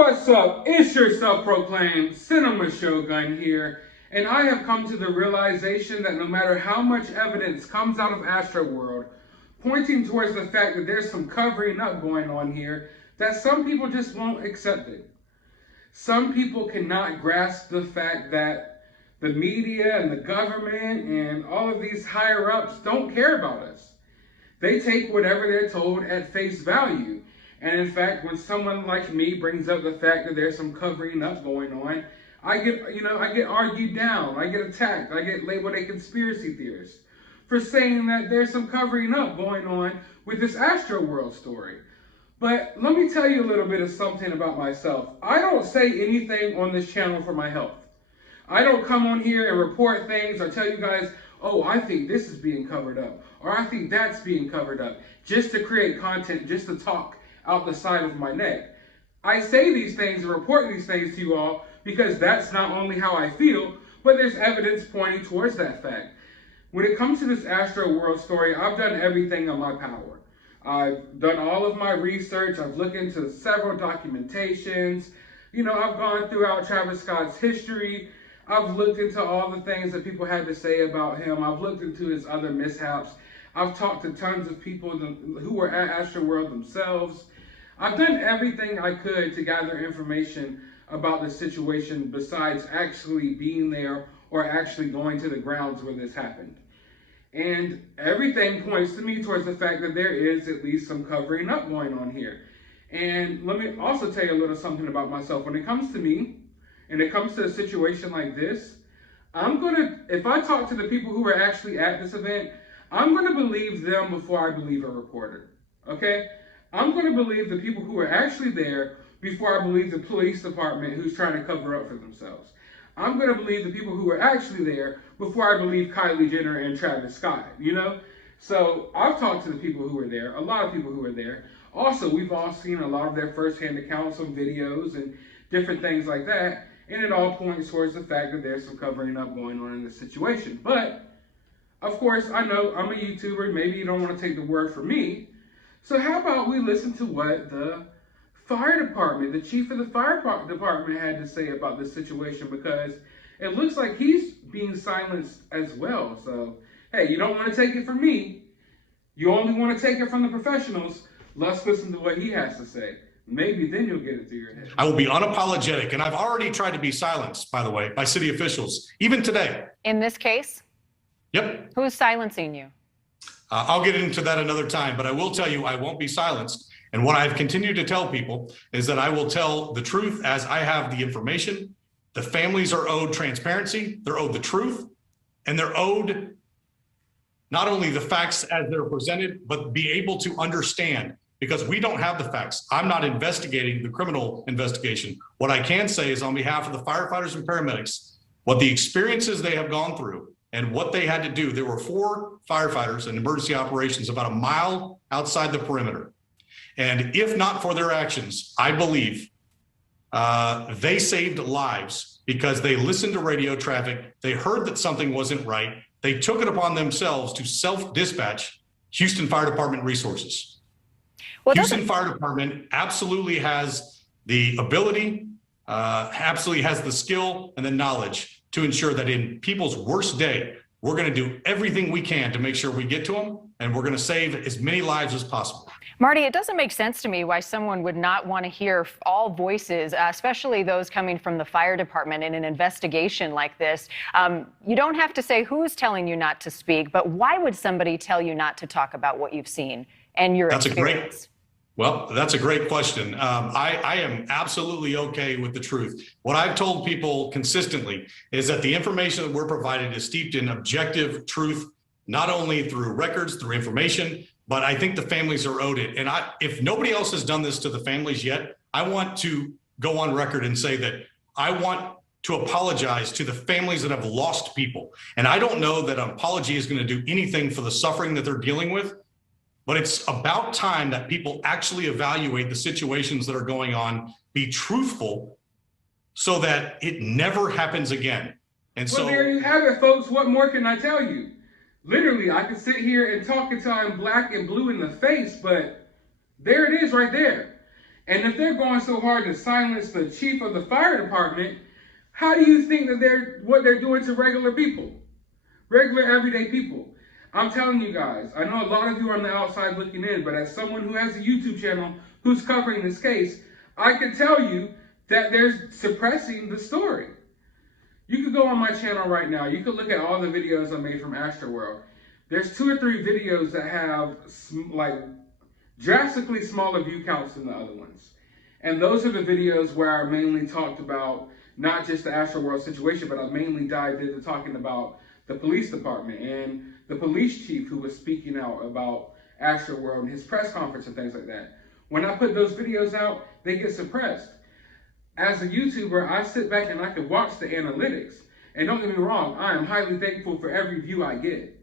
What's up? It's your self-proclaimed Cinema Shogun here, and I have come to the realization that no matter how much evidence comes out of AstroWorld pointing towards the fact that there's some covering up going on here, that some people just won't accept it. Some people cannot grasp the fact that the media and the government and all of these higher-ups don't care about us. They take whatever they're told at face value. And in fact, when someone like me brings up the fact that there's some covering up going on, I get argued down, I get attacked, I get labeled a conspiracy theorist for saying that there's some covering up going on with this AstroWorld story. But let me tell you a little bit of something about myself. I don't say anything on this channel for my health. I don't come on here and report things or tell you guys, oh, I think this is being covered up, or I think that's being covered up, just to create content, just to talk out the side of my neck. I say these things and report these things to you all because that's not only how I feel, but there's evidence pointing towards that fact. When it comes to this AstroWorld story, I've done everything in my power. I've done all of my research. I've looked into several documentations. I've gone throughout Travis Scott's history. I've looked into all the things that people had to say about him. I've looked into his other mishaps. I've talked to tons of people who were at AstroWorld themselves. I've done everything I could to gather information about the situation besides actually being there or actually going to the grounds where this happened. And everything points to me towards the fact that there is at least some covering up going on here. And let me also tell you a little something about myself. When it comes to me, and it comes to a situation like this, if I talk to the people who were actually at this event, I'm going to believe them before I believe a reporter, okay? I'm going to believe the people who are actually there before I believe the police department who's trying to cover up for themselves. I'm going to believe the people who are actually there before I believe Kylie Jenner and Travis Scott, So I've talked to the people who were there, a lot of people who were there. Also, we've all seen a lot of their firsthand accounts on videos and different things like that. And it all points towards the fact that there's some covering up going on in this situation. But, of course, I know I'm a YouTuber. Maybe you don't want to take the word from me. So how about we listen to what the fire department, the chief of the fire department had to say about this situation, because it looks like he's being silenced as well. So, hey, you don't want to take it from me. You only want to take it from the professionals. Let's listen to what he has to say. Maybe then you'll get it through your head. I will be unapologetic, and I've already tried to be silenced, by the way, by city officials, even today. In this case? Yep. Who's silencing you? I'll get into that another time, but I will tell you I won't be silenced. And what I've continued to tell people is that I will tell the truth as I have the information. The families are owed transparency, they're owed the truth, and they're owed not only the facts as they're presented, but be able to understand, because we don't have the facts. I'm not investigating the criminal investigation. What I can say is on behalf of the firefighters and paramedics, what the experiences they have gone through and what they had to do. There were 4 firefighters in emergency operations about a mile outside the perimeter. And if not for their actions, I believe they saved lives because they listened to radio traffic. They heard that something wasn't right. They took it upon themselves to self-dispatch Houston Fire Department resources. Well, Houston Fire Department absolutely has the ability, absolutely has the skill and the knowledge to ensure that in people's worst day, we're going to do everything we can to make sure we get to them, and we're going to save as many lives as possible. Marty, it doesn't make sense to me why someone would not want to hear all voices, especially those coming from the fire department in an investigation like this. You don't have to say who's telling you not to speak, but why would somebody tell you not to talk about what you've seen and your experience? That's a great question. I am absolutely okay with the truth. What I've told people consistently is that the information that we're provided is steeped in objective truth, not only through records, through information, but I think the families are owed it. And if nobody else has done this to the families yet, I want to go on record and say that I want to apologize to the families that have lost people. And I don't know that an apology is going to do anything for the suffering that they're dealing with. But it's about time that people actually evaluate the situations that are going on, be truthful, so that it never happens again. And well, there you have it, folks. What more can I tell you? Literally, I could sit here and talk until I'm black and blue in the face, but there it is right there. And if they're going so hard to silence the chief of the fire department, how do you think that what they're doing to regular people? Regular, everyday people. I'm telling you guys, I know a lot of you are on the outside looking in, but as someone who has a YouTube channel who's covering this case, I can tell you that they're suppressing the story. You could go on my channel right now. You could look at all the videos I made from AstroWorld. There's 2 or 3 videos that have like drastically smaller view counts than the other ones. And those are the videos where I mainly talked about not just the AstroWorld situation, but I mainly dived into talking about the police department and the police chief who was speaking out about AstroWorld and his press conference and things like that. When I put those videos out, they get suppressed. As a YouTuber, I sit back and I can watch the analytics. And don't get me wrong, I am highly thankful for every view I get.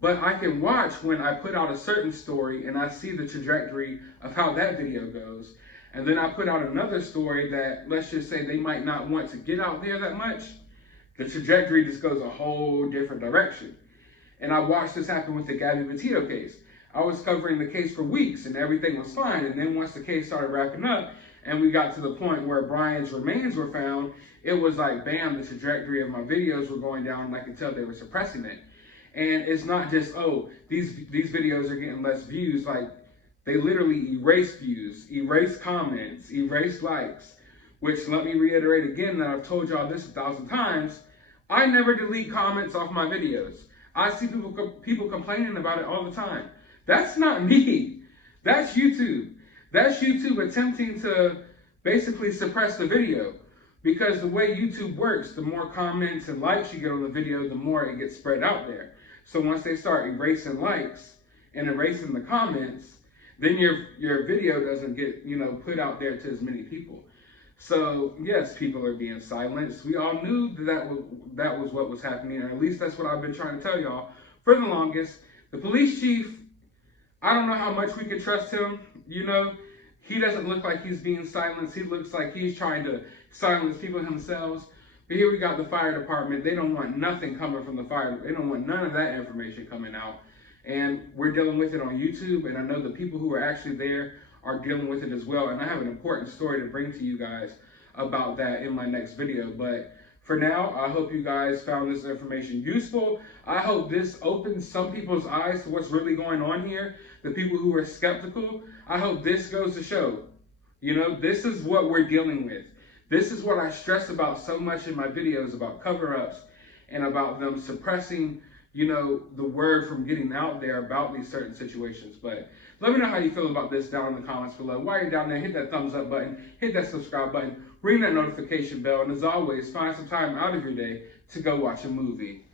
But I can watch when I put out a certain story and I see the trajectory of how that video goes. And then I put out another story that, let's just say they might not want to get out there that much. The trajectory just goes a whole different direction. And I watched this happen with the Gabby Petito case. I was covering the case for weeks and everything was fine. And then once the case started wrapping up and we got to the point where Brian's remains were found, it was like, bam, the trajectory of my videos were going down and I could tell they were suppressing it. And it's not just, oh, these videos are getting less views. Like, they literally erase views, erase comments, erase likes, which, let me reiterate again that I've told y'all this 1,000 times, I never delete comments off my videos. I see people complaining about it all the time. That's not me. That's YouTube. That's YouTube attempting to basically suppress the video. Because the way YouTube works, the more comments and likes you get on the video, the more it gets spread out there. So once they start erasing likes and erasing the comments, then your video doesn't get, put out there to as many people. So yes, people are being silenced. We all knew that was what was happening, or at least that's what I've been trying to tell y'all for the longest. The police chief, I don't know how much we can trust him. He doesn't look like he's being silenced. He looks like he's trying to silence people themselves. But here we got the fire department. They don't want nothing coming from the fire. They don't want none of that information coming out. And we're dealing with it on YouTube. And I know the people who are actually there are dealing with it as well. And I have an important story to bring to you guys about that in my next video. But for now, I hope you guys found this information useful. I hope this opens some people's eyes to what's really going on here. The people who are skeptical, I hope this goes to show, this is what we're dealing with. This is what I stress about so much in my videos about cover-ups and about them suppressing, the word from getting out there about these certain situations. But let me know how you feel about this down in the comments below. While you're down there, hit that thumbs up button, hit that subscribe button, ring that notification bell, and as always, find some time out of your day to go watch a movie.